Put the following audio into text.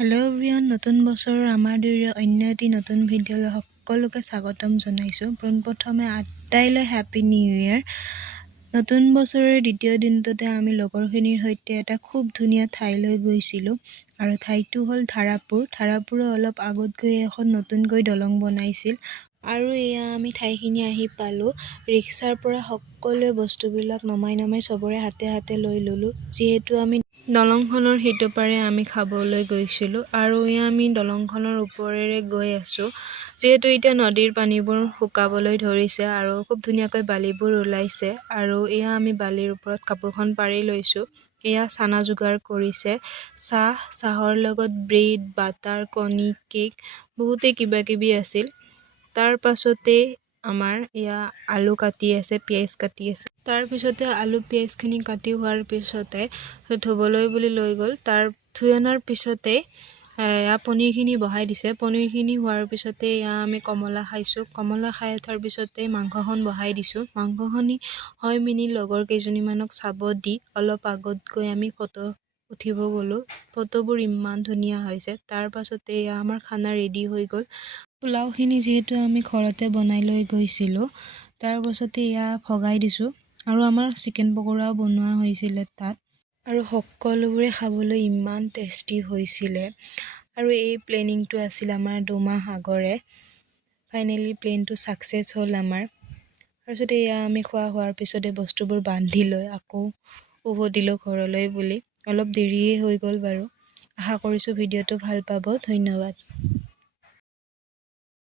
Hello' everyone, নতুন বছৰৰ আমাৰ দুয়োৰে অন্য এটি নতুন ভিডিঅ'লৈ সকলোকে স্বাগতম জনাইছোঁ। পোনপ্ৰথমে আটাইলৈ হেপী নিউ ইয়েৰ। নতুন বছৰৰ দ্বিতীয় দিনটোতে আমি লগৰখিনিৰ সৈতে এটা খুব ধুনীয়া ঠাইলৈ গৈছিলোঁ আৰু ঠাইটো হ'ল ধাৰাপুৰ। ধাৰাপুৰৰ অলপ আগত গৈ এখন নতুনকৈ দলং বনাইছিল আৰু এয়া আমি ঠাইখিনি আহি পালোঁ। ৰিক্সাৰ পৰা সকলোৱে বস্তুবিলাক নমাই চবৰে হাতে হাতে লৈ ল'লোঁ, যিহেতু আমি দলংখনৰ সিটো পাৰে আমি খাবলৈ গৈছিলোঁ আৰু এয়া আমি দলংখনৰ ওপৰেৰে গৈ আছোঁ। যিহেতু এতিয়া নদীৰ পানীবোৰ শুকাবলৈ ধৰিছে আৰু খুব ধুনীয়াকৈ বালিবোৰ ওলাইছে আৰু এয়া আমি বালিৰ ওপৰত কাপোৰখন পাৰি লৈছোঁ। এয়া চানা যোগাৰ কৰিছে, চাহৰ লগত ব্ৰেড, বাটাৰ, কণী, কেক, বহুতেই কিবা কিবি আছিল। তাৰ পাছতে আমাৰ এয়া আলু কাটি আছে, পিঁয়াজ কাটি আছে। তাৰ পিছতে আলু পিঁয়াজখিনি কাটি হোৱাৰ পিছতে ধুবলৈ বুলি লৈ গ'ল। তাৰ ধুই অনাৰ পিছতে এয়া পনীৰখিনি বহাই দিছে। পনীৰখিনি হোৱাৰ পিছতে এয়া আমি কমলা খাইছোঁ। কমলা খাই উঠাৰ পিছতে মাংসখন বহাই দিছোঁ। মাংসখিনি হয় মিনি লগৰ কেইজনীমানক চাব দি অলপ আগত গৈ আমি ফটো উঠিব গ'লোঁ। ফটোবোৰ ইমান ধুনীয়া হৈছে। তাৰ পাছতে এয়া আমাৰ খানা ৰেডি হৈ গ'ল। পোলাওখিনি যিহেতু আমি ঘৰতে বনাই লৈ গৈছিলোঁ, তাৰ পাছতে এয়া ভগাই দিছোঁ আৰু আমাৰ চিকেন পকোৰাও বনোৱা হৈছিলে তাত। আৰু সকলোবোৰে খাবলৈ ইমান টেষ্টি হৈছিলে আৰু এই প্লেনিংটো আছিল আমাৰ 2 মাহ আগৰে। ফাইনেলি প্লেনটো ছাকচেছ হ'ল আমাৰ। তাৰপিছতে এয়া আমি খোৱা হোৱাৰ পিছতে বস্তুবোৰ বান্ধি লৈ আকৌ উভতিলোঁ ঘৰলৈ বুলি। অলপ দেৰিয়ে হৈ গ'ল বাৰু। আশা কৰিছোঁ ভিডিঅ'টো ভাল পাব। ধন্যবাদ।